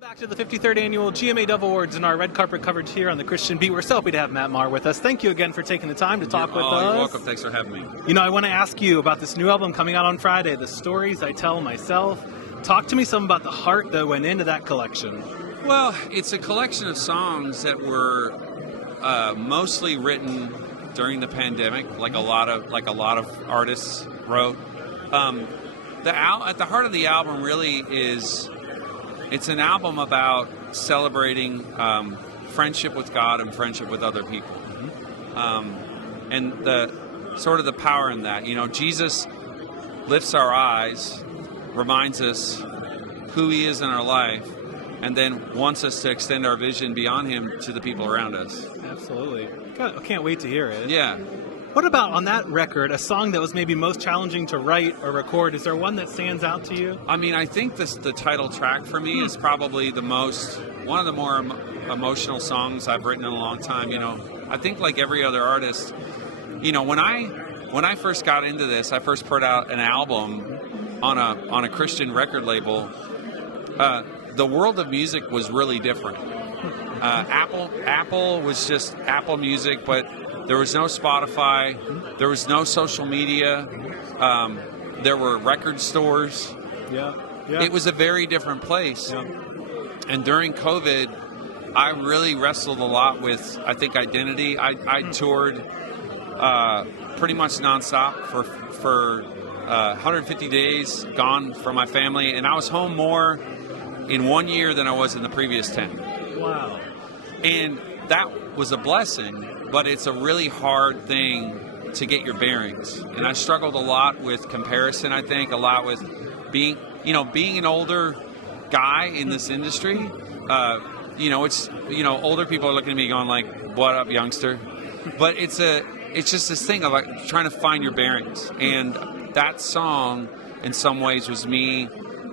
Back to the 53rd Annual GMA Dove Awards and our red carpet coverage here on The Christian Beat. We're so happy to have Matt Maher with us. Thank you again for taking the time to talk with us. You're welcome. Thanks for having me. You know, I want to ask you about this new album coming out on Friday, The Stories I Tell Myself. Talk to me some about the heart that went into that collection. Well, it's a collection of songs that were mostly written during the pandemic, like a lot of artists wrote. At the heart of the album really is. It's an album about celebrating friendship with God and friendship with other people, and the power in that. You know, Jesus lifts our eyes, reminds us who He is in our life, and then wants us to extend our vision beyond Him to the people around us. Absolutely, I can't wait to hear it. Yeah. What about on that record, a song that was maybe most challenging to write or record? Is there one that stands out to you? I mean, I think the title track for me is probably one of the more emotional songs I've written in a long time. You know, I think like every other artist, you know, when I first got into this, I first put out an album on a Christian record label. The world of music was really different. Apple was just Apple Music, but there was no Spotify. There was no social media. There were record stores. Yeah. It was a very different place. Yeah. And during COVID, I really wrestled a lot with, I think, identity. I toured pretty much nonstop for 150 days, gone from my family, and I was home more in 1 year than I was in the previous 10. Wow. And that was a blessing. But it's a really hard thing to get your bearings. And I struggled a lot with comparison, I think, a lot with being an older guy in this industry. Older people are looking at me going like, "What up, youngster?" But it's just this thing of like trying to find your bearings. And that song, in some ways, was me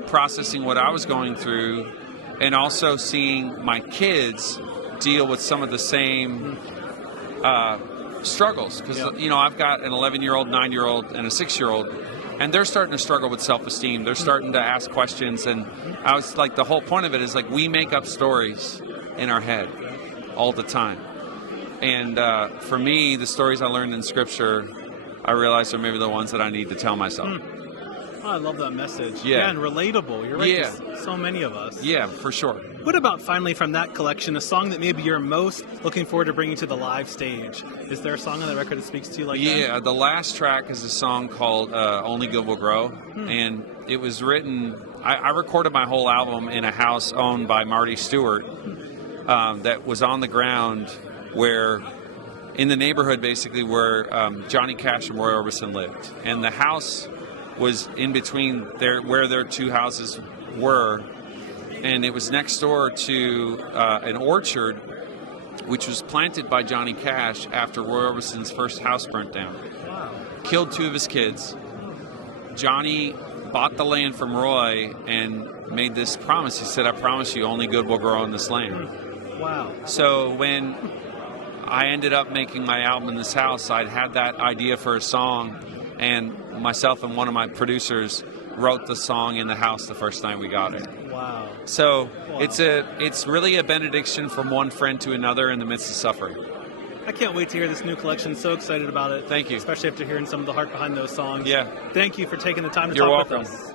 processing what I was going through and also seeing my kids deal with some of the same struggles, because I've got an 11-year-old, 9-year-old, and a 6-year-old, and they're starting to struggle with self-esteem. They're starting to ask questions, and I was like, the whole point of it is like we make up stories in our head all the time. And for me, the stories I learned in Scripture, I realized are maybe the ones that I need to tell myself. Oh, I love that message. Yeah. And relatable. You're right. Yeah. So many of us. Yeah, for sure. What about finally from that collection, a song that maybe you're most looking forward to bringing to the live stage? Is there a song on the record that speaks to you like that? Yeah, the last track is a song called Only Good Will Grow. And it was written, I recorded my whole album in a house owned by Marty Stewart that was on the ground in the neighborhood basically where Johnny Cash and Roy Orbison lived. And the house was in between where their two houses were, and it was next door to an orchard which was planted by Johnny Cash after Roy Orbison's first house burnt down. Wow. Killed 2 of his kids. Johnny bought the land from Roy and made this promise. He said, "I promise you only good will grow in this land." Wow. So when I ended up making my album in this house, I'd had that idea for a song, and myself and one of my producers wrote the song in the house the first night we got it. Wow. So it's really a benediction from one friend to another in the midst of suffering. I can't wait to hear this new collection. So excited about it. Thank you. Especially after hearing some of the heart behind those songs. Yeah. Thank you for taking the time to You're talk welcome. with us.